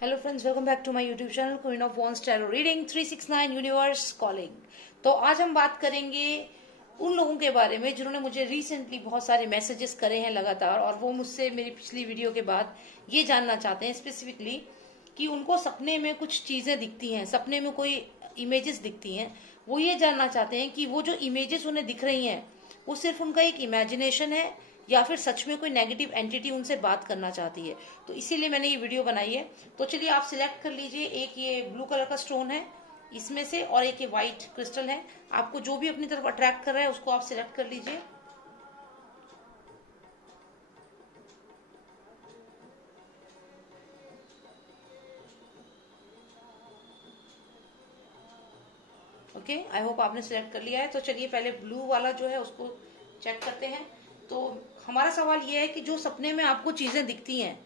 Hello friends, welcome back to my YouTube channel queen of wands tarot reading 369 universe calling. तो आज हम बात करेंगे उन लोगों के बारे में जिन्होंने मुझे रिसेंटली बहुत सारे मैसेजेस करे हैं लगातार, और वो मुझसे मेरी पिछली वीडियो के बाद ये जानना चाहते हैं स्पेसिफिकली कि उनको सपने में कुछ चीजें दिखती हैं, सपने में कोई इमेजेस दिखती हैं। वो ये जानना चाहते हैं कि वो जो इमेजेस उन्हें दिख रही हैं वो सिर्फ उनका एक इमेजिनेशन है या फिर सच में कोई नेगेटिव एंटिटी उनसे बात करना चाहती है। तो इसीलिए मैंने ये वीडियो बनाई है। तो चलिए आप सिलेक्ट कर लीजिए, एक ये ब्लू कलर का स्टोन है इसमें से और एक ये व्हाइट क्रिस्टल है। आपको जो भी अपनी तरफ अट्रैक्ट कर रहा है उसको आप सिलेक्ट कर लीजिए। ओके, आई होप आपने सिलेक्ट कर लिया है। तो चलिए पहले ब्लू वाला जो है उसको चेक करते हैं। तो हमारा सवाल ये है कि जो सपने में आपको चीजें दिखती हैं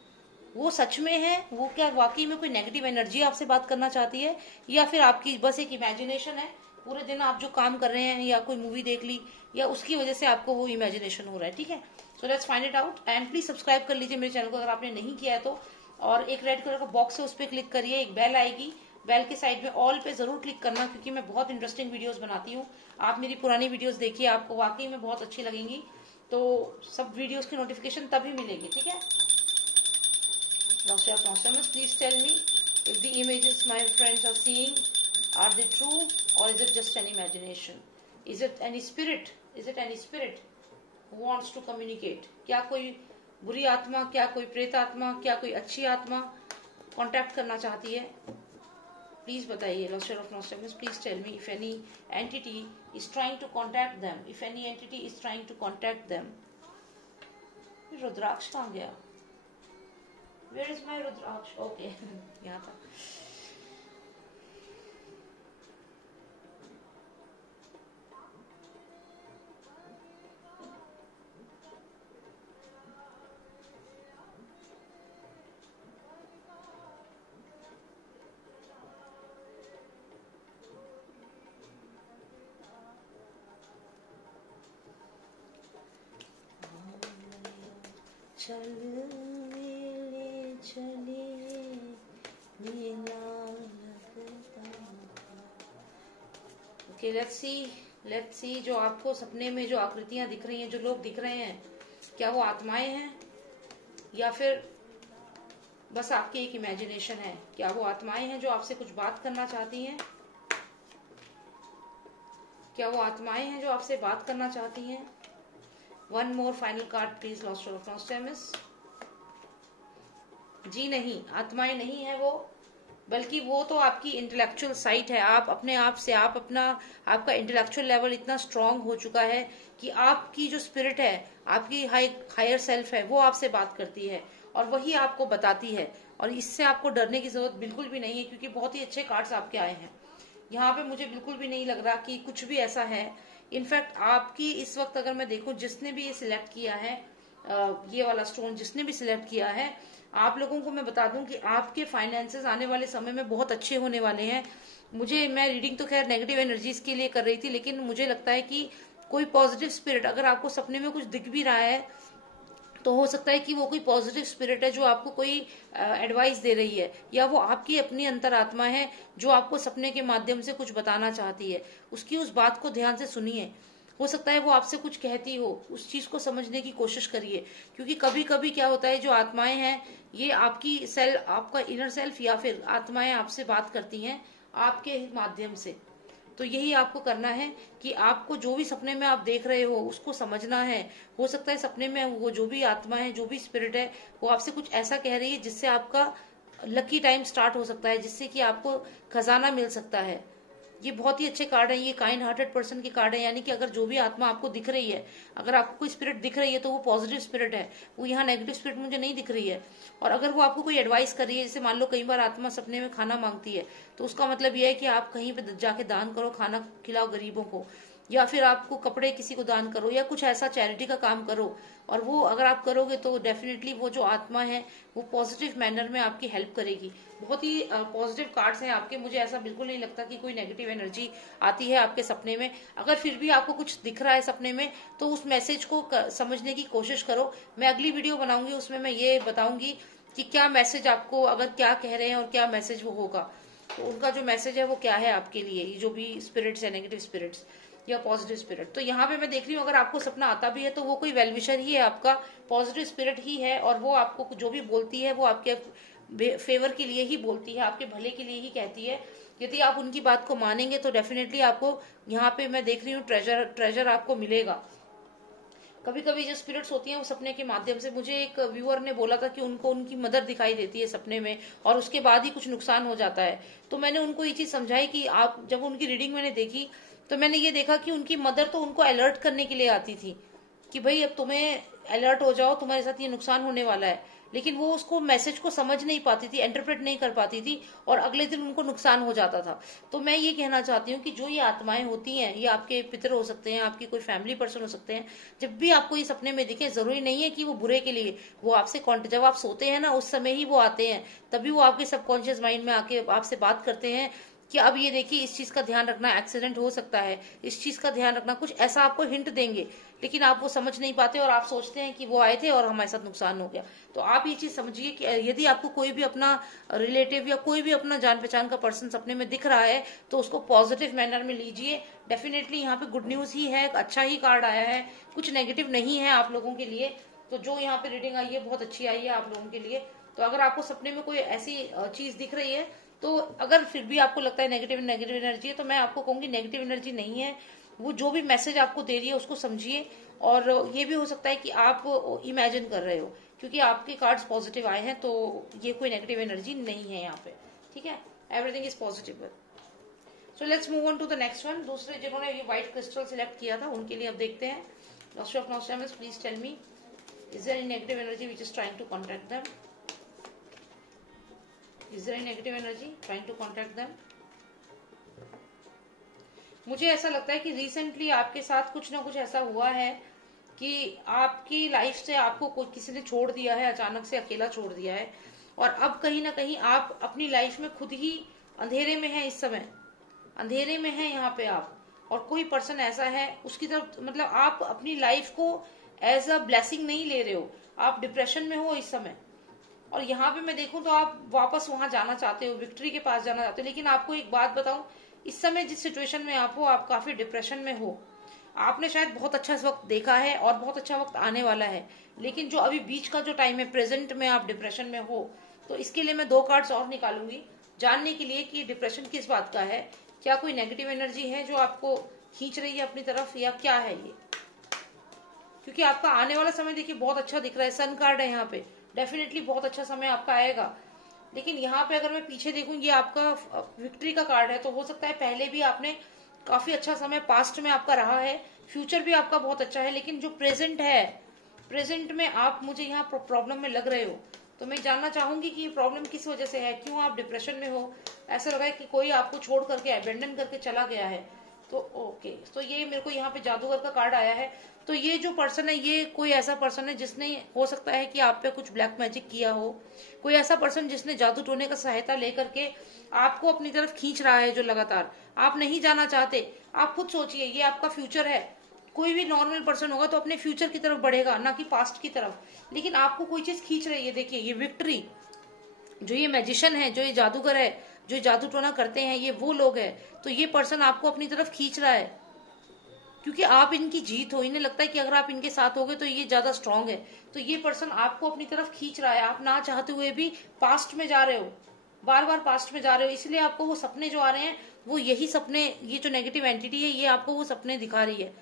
वो सच में है, वो क्या वाकई में कोई नेगेटिव एनर्जी आपसे बात करना चाहती है या फिर आपकी बस एक इमेजिनेशन है। पूरे दिन आप जो काम कर रहे हैं या कोई मूवी देख ली या उसकी वजह से आपको वो इमेजिनेशन हो रहा है। ठीक है, so let's find it out and please subscribe कर लीजिए मेरे चैनल को अगर आपने नहीं किया है तो। और एक रेड कलर का बॉक्स है उस पर क्लिक करिए, एक बेल आएगी, बेल के साइड में ऑल पे जरूर क्लिक करना क्योंकि मैं बहुत इंटरेस्टिंग वीडियोस बनाती हूँ। आप मेरी पुरानी वीडियोस देखिए, आपको वाकई में बहुत अच्छी लगेंगी। तो सब वीडियोस की नोटिफिकेशन तभी मिलेगी। ठीक है, please tell me if the images my friends are seeing are they true or is it just an imagination? Is it any spirit? Is it any spirit who wants to communicate? क्या कोई बुरी आत्मा, क्या कोई प्रेत आत्मा, क्या कोई अच्छी आत्मा कांटेक्ट करना चाहती है? प्लीज बताइए। Lost of nostalgia, please tell me if any entity is trying to contact them, if any entity is trying to contact them. रुद्राक्ष कहाँ गया? Where is my rudraksha? Okay, यहाँ था। चल ले चले मेला लगता। ओके, लेट्स सी जो आपको सपने में जो आकृतियां दिख रही हैं, जो लोग दिख रहे हैं, क्या वो आत्माएं हैं या फिर बस आपकी एक इमेजिनेशन है? क्या वो आत्माएं हैं जो आपसे कुछ बात करना चाहती हैं? क्या वो आत्माएं हैं जो आपसे बात करना चाहती हैं? One more final card please, lost of nostalgia. जी नहीं, आत्माएं नहीं है वो, बल्कि वो तो आपकी इंटेलेक्चुअल साइट है। आप अपने आप से आपका इंटेलेक्चुअल लेवल इतना स्ट्रांग हो चुका है कि आपकी जो स्पिरिट है, आपकी हायर सेल्फ है, वो आपसे बात करती है और वही आपको बताती है। और इससे आपको डरने की जरूरत बिल्कुल भी नहीं है क्योंकि बहुत ही अच्छे कार्ड्स आपके आए हैं। यहाँ पे मुझे बिल्कुल भी नहीं लग रहा कि कुछ भी ऐसा है। इनफैक्ट आपकी इस वक्त अगर मैं देखूं, जिसने भी ये सिलेक्ट किया है, ये वाला स्टोन जिसने भी सिलेक्ट किया है, आप लोगों को मैं बता दूं कि आपके फाइनेंसेस आने वाले समय में बहुत अच्छे होने वाले हैं। मैं रीडिंग तो खैर नेगेटिव एनर्जीज के लिए कर रही थी, लेकिन मुझे लगता है कि कोई पॉजिटिव स्पिरिट अगर आपको सपने में कुछ दिख भी रहा है तो हो सकता है कि वो कोई पॉजिटिव स्पिरिट है जो आपको कोई एडवाइस दे रही है, या वो आपकी अपनी अंतरात्मा है जो आपको सपने के माध्यम से कुछ बताना चाहती है। उसकी उस बात को ध्यान से सुनिए। हो सकता है वो आपसे कुछ कहती हो, उस चीज को समझने की कोशिश करिए क्योंकि कभी कभी क्या होता है, जो आत्माएं हैं ये आपका इनर सेल्फ या फिर आत्माएं आपसे बात करती हैं आपके माध्यम से। तो यही आपको करना है कि आपको जो भी सपने में आप देख रहे हो उसको समझना है। हो सकता है सपने में वो जो भी आत्मा है, जो भी स्पिरिट है, वो आपसे कुछ ऐसा कह रही है जिससे आपका लकी टाइम स्टार्ट हो सकता है, जिससे कि आपको खजाना मिल सकता है। ये बहुत ही अच्छे कार्ड है, ये काइंड हार्टेड पर्सन के कार्ड है। यानी कि अगर जो भी आत्मा आपको दिख रही है, अगर आपको कोई स्पिरिट दिख रही है तो वो पॉजिटिव स्पिरिट है, वो यहाँ नेगेटिव स्पिरिट मुझे नहीं दिख रही है। और अगर वो आपको कोई एडवाइस कर रही है, जैसे मान लो कई बार आत्मा सपने में खाना मांगती है, तो उसका मतलब यह है कि आप कहीं पे जाके दान करो, खाना खिलाओ गरीबों को, या फिर आपको कपड़े किसी को दान करो या कुछ ऐसा चैरिटी का काम करो। और वो अगर आप करोगे तो डेफिनेटली वो जो आत्मा है वो पॉजिटिव मैनर में आपकी हेल्प करेगी। बहुत ही पॉजिटिव कार्ड्स हैं आपके। मुझे ऐसा बिल्कुल नहीं लगता कि कोई नेगेटिव एनर्जी आती है आपके सपने में। अगर फिर भी आपको कुछ दिख रहा है सपने में तो उस मैसेज को समझने की कोशिश करो। मैं अगली वीडियो बनाऊंगी, उसमें मैं ये बताऊंगी कि क्या मैसेज आपको, अगर क्या कह रहे हैं और क्या मैसेज वो होगा, तो उनका जो मैसेज है वो क्या है आपके लिए, ये जो भी स्पिरिट्स है, नेगेटिव स्पिरिट्स या पॉजिटिव स्पिरिट। तो यहाँ पे मैं देख रही हूँ अगर आपको सपना आता भी है तो वो कोई वेलविशर ही है, आपका पॉजिटिव स्पिरिट ही है, और वो आपको जो भी बोलती है वो आपके फेवर के लिए ही बोलती है, आपके भले के लिए ही कहती है। यदि आप उनकी बात को मानेंगे तो डेफिनेटली आपको यहाँ पे मैं देख रही हूँ ट्रेजर आपको मिलेगा। कभी कभी जो स्पिरिट्स होती हैं वो सपने के माध्यम से, मुझे एक व्यूअर ने बोला था कि उनको उनकी मदर दिखाई देती है सपने में और उसके बाद ही कुछ नुकसान हो जाता है। तो मैंने उनको ये चीज समझाई कि आप जब उनकी रीडिंग मैंने देखी तो मैंने ये देखा कि उनकी मदर तो उनको अलर्ट करने के लिए आती थी कि भाई अब तुम्हें अलर्ट हो जाओ, तुम्हारे साथ ये नुकसान होने वाला है, लेकिन वो उसको मैसेज को समझ नहीं पाती थी, इंटरप्रेट नहीं कर पाती थी, और अगले दिन उनको नुकसान हो जाता था। तो मैं ये कहना चाहती हूँ कि जो ये आत्माएं होती हैं, ये आपके पितर हो सकते हैं, आपकी कोई फैमिली पर्सन हो सकते हैं, जब भी आपको ये सपने में दिखे जरूरी नहीं है कि वो बुरे के लिए, वो आपसे जब आप सोते हैं ना उस समय ही वो आते हैं, तभी वो आपके सबकॉन्शियस माइंड में आके आपसे बात करते हैं कि अब ये देखिए इस चीज का ध्यान रखना, एक्सीडेंट हो सकता है, इस चीज का ध्यान रखना, कुछ ऐसा आपको हिंट देंगे, लेकिन आप वो समझ नहीं पाते और आप सोचते हैं कि वो आए थे और हमारे साथ नुकसान हो गया। तो आप ये चीज समझिए कि यदि आपको कोई भी अपना रिलेटिव या कोई भी अपना जान पहचान का पर्सन सपने में दिख रहा है तो उसको पॉजिटिव मैनर में लीजिए। डेफिनेटली यहाँ पे गुड न्यूज ही है, अच्छा ही कार्ड आया है, कुछ नेगेटिव नहीं है आप लोगों के लिए। तो जो यहाँ पे रीडिंग आई है बहुत अच्छी आई है आप लोगों के लिए। तो अगर आपको सपने में कोई ऐसी चीज दिख रही है, तो अगर फिर भी आपको लगता है नेगेटिव एनर्जी है, तो मैं आपको कहूंगी नेगेटिव एनर्जी नहीं है, वो जो भी मैसेज आपको दे रही है उसको समझिए। और ये भी हो सकता है कि आप इमेजिन कर रहे हो, क्योंकि आपके कार्ड्स पॉजिटिव आए हैं, तो ये कोई नेगेटिव एनर्जी नहीं है यहाँ पे, ठीक है, everything is positive. So let's move on to the next one. दूसरे जिन्होंने ये व्हाइट क्रिस्टल सिलेक्ट किया था उनके लिए अब देखते हैं। Master of Nostradamus, please tell me, is there any negative energy which is trying to contact them? Is there any negative energy trying to contact them? मुझे ऐसा लगता है कि रिसेंटली आपके साथ कुछ ना कुछ ऐसा हुआ है कि आपकी लाइफ से आपको किसी ने छोड़ दिया है, अचानक से अकेला छोड़ दिया है, और अब कहीं ना कहीं आप अपनी लाइफ में खुद ही अंधेरे में हैं, इस समय अंधेरे में हैं यहाँ पे आप, और कोई पर्सन ऐसा है उसकी तरफ, मतलब आप अपनी लाइफ को एज अ ब्लेसिंग नहीं ले रहे हो, आप डिप्रेशन में हो इस समय। और यहाँ पे मैं देखूं तो आप वापस वहां जाना चाहते हो, विक्ट्री के पास जाना चाहते हो, लेकिन आपको एक बात बताऊं, इस समय जिस सिचुएशन में आप हो, आप काफी डिप्रेशन में हो। आपने शायद बहुत अच्छा वक्त देखा है और बहुत अच्छा वक्त आने वाला है, लेकिन जो अभी बीच का जो टाइम है, प्रेजेंट में आप डिप्रेशन में हो। तो इसके लिए मैं 2 कार्ड्स और निकालूंगी जानने के लिए कि डिप्रेशन किस बात का है, क्या कोई नेगेटिव एनर्जी है जो आपको खींच रही है अपनी तरफ, या क्या है ये। क्योंकि आपका आने वाला समय देखिए बहुत अच्छा दिख रहा है, सन कार्ड है यहाँ पे, डेफिनेटली बहुत अच्छा समय आपका आएगा। लेकिन यहाँ पे अगर मैं पीछे देखूंगी, आपका विक्ट्री का कार्ड है, तो हो सकता है पहले भी आपने काफी अच्छा समय पास्ट में आपका रहा है, फ्यूचर भी आपका बहुत अच्छा है, लेकिन जो प्रेजेंट है, प्रेजेंट में आप मुझे यहाँ प्रॉब्लम में लग रहे हो। तो मैं जानना चाहूंगी कि ये प्रॉब्लम किस वजह से है, क्यों आप डिप्रेशन में हो। ऐसा लगा है कि कोई आपको छोड़ करके अबेंडन करके चला गया है। तो ओके, तो ये मेरे को यहाँ पे जादूगर का कार्ड आया है। तो ये जो पर्सन है, ये कोई ऐसा पर्सन है जिसने, हो सकता है कि आप पे कुछ ब्लैक मैजिक किया हो, कोई ऐसा पर्सन जिसने जादू टोने का सहायता लेकर के आपको अपनी तरफ खींच रहा है, जो लगातार आप नहीं जाना चाहते। आप खुद सोचिए, ये आपका फ्यूचर है। कोई भी नॉर्मल पर्सन होगा तो अपने फ्यूचर की तरफ बढ़ेगा, ना कि पास्ट की तरफ, लेकिन आपको कोई चीज खींच रही है। देखिए ये विक्ट्री, जो ये मैजिशियन है, जो ये जादूगर है, जो जादू टोना करते हैं, ये वो लोग हैं। तो ये पर्सन आपको अपनी तरफ खींच रहा है, क्योंकि आप इनकी जीत हो। इन्हें लगता है कि अगर आप इनके साथ होगे तो ये ज्यादा स्ट्रांग है। तो ये पर्सन आपको अपनी तरफ खींच रहा है, आप ना चाहते हुए भी पास्ट में जा रहे हो, बार बार पास्ट में जा रहे हो। इसलिए आपको वो सपने जो आ रहे हैं, वो यही सपने, ये जो नेगेटिव एंटिटी है, ये आपको वो सपने दिखा रही है,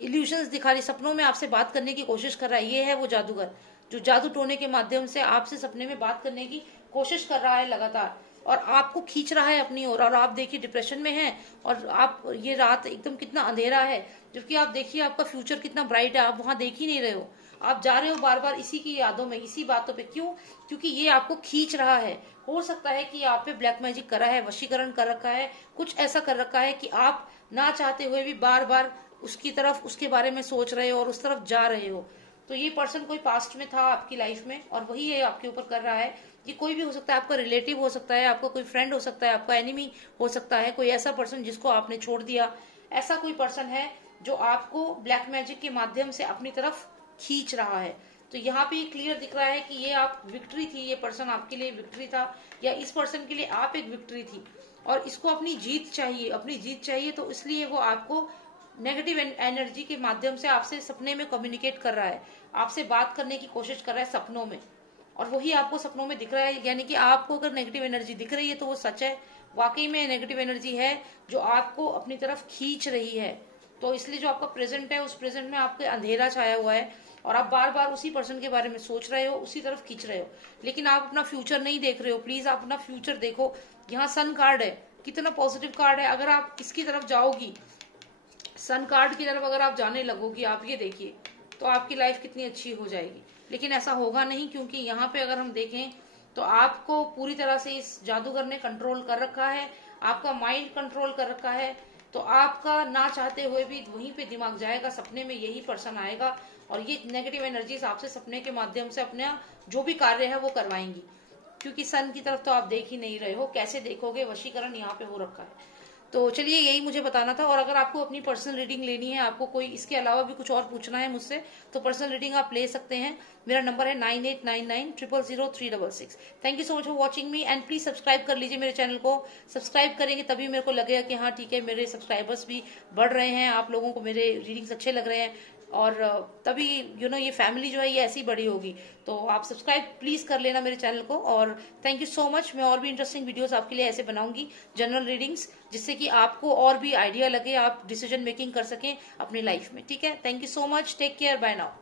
इल्यूशंस दिखा रही, सपनों में आपसे बात करने की कोशिश कर रहा है। ये है वो जादूगर जो जादू टोने के माध्यम से आपसे सपने में बात करने की कोशिश कर रहा है लगातार, और आपको खींच रहा है अपनी ओर। और आप देखिए डिप्रेशन में हैं, और आप, ये रात एकदम कितना अंधेरा है, जबकि आप देखिए आपका फ्यूचर कितना ब्राइट है, आप वहां देख ही नहीं रहे हो। आप जा रहे हो बार बार इसी की यादों में, इसी बातों पे। क्यों? क्योंकि ये आपको खींच रहा है। हो सकता है कि आप पे ब्लैक मैजिक करा है, वशीकरण कर रखा है, कुछ ऐसा कर रखा है कि आप ना चाहते हुए भी बार बार उसकी तरफ, उसके बारे में सोच रहे हो और उस तरफ जा रहे हो। तो ये पर्सन कोई पास्ट में था आपकी लाइफ में, और वही ये आपके ऊपर कर रहा है। ये कोई भी हो सकता है, आपका रिलेटिव हो सकता है, आपका कोई फ्रेंड हो सकता है, आपका एनिमी हो सकता है, कोई ऐसा पर्सन जिसको आपने छोड़ दिया। ऐसा कोई पर्सन है जो आपको ब्लैक मैजिक के माध्यम से अपनी तरफ खींच रहा है। तो यहाँ पे क्लियर दिख रहा है कि ये आप विक्ट्री थी, ये पर्सन आपके लिए विक्ट्री था, या इस पर्सन के लिए आप एक विक्ट्री थी, और इसको अपनी जीत चाहिए, अपनी जीत चाहिए, तो इसलिए वो आपको नेगेटिव एनर्जी के माध्यम से आपसे सपने में कम्युनिकेट कर रहा है, आपसे बात करने की कोशिश कर रहा है सपनों में, और वही आपको सपनों में दिख रहा है। यानी कि आपको अगर नेगेटिव एनर्जी दिख रही है तो वो सच है, वाकई में नेगेटिव एनर्जी है जो आपको अपनी तरफ खींच रही है। तो इसलिए जो आपका प्रेजेंट है, उस प्रेजेंट में आपके अंधेरा छाया हुआ है और आप बार बार उसी पर्सन के बारे में सोच रहे हो, उसी तरफ खींच रहे हो, लेकिन आप अपना फ्यूचर नहीं देख रहे हो। प्लीज आप अपना फ्यूचर देखो। यहाँ सन कार्ड है, कितना पॉजिटिव कार्ड है। अगर आप इसकी तरफ जाओगी, सन कार्ड की तरफ अगर आप जाने लगोगी, आप ये देखिए, तो आपकी लाइफ कितनी अच्छी हो जाएगी। लेकिन ऐसा होगा नहीं, क्योंकि यहाँ पे अगर हम देखें तो आपको पूरी तरह से इस जादूगर ने कंट्रोल कर रखा है, आपका माइंड कंट्रोल कर रखा है। तो आपका ना चाहते हुए भी वहीं पे दिमाग जाएगा, सपने में यही पर्सन आएगा और ये नेगेटिव एनर्जीज आपसे सपने के माध्यम से अपना जो भी कार्य है वो करवाएंगी। क्योंकि सन की तरफ तो आप देख ही नहीं रहे हो, कैसे देखोगे, वशीकरण यहाँ पे हो रखा है। तो चलिए, यही मुझे बताना था। और अगर आपको अपनी पर्सनल रीडिंग लेनी है, आपको कोई इसके अलावा भी कुछ और पूछना है मुझसे, तो पर्सनल रीडिंग आप ले सकते हैं। मेरा नंबर है 9899000366। Thank you so much for watching me, and please subscribe कर लीजिए मेरे चैनल को। सब्सक्राइब करेंगे तभी मेरे को लगेगा कि हाँ ठीक है, मेरे सब्सक्राइबर्स भी बढ़ रहे हैं, आप लोगों को मेरे रीडिंग्स अच्छे लग रहे हैं, और तभी ये फैमिली जो है ये ऐसी बड़ी होगी। तो आप सब्सक्राइब प्लीज कर लेना मेरे चैनल को। और थैंक यू सो मच। मैं और भी इंटरेस्टिंग वीडियोस आपके लिए ऐसे बनाऊंगी, जनरल रीडिंग्स, जिससे कि आपको और भी आइडिया लगे, आप डिसीजन मेकिंग कर सकें अपनी लाइफ में। ठीक है, thank you so much, take care, bye now.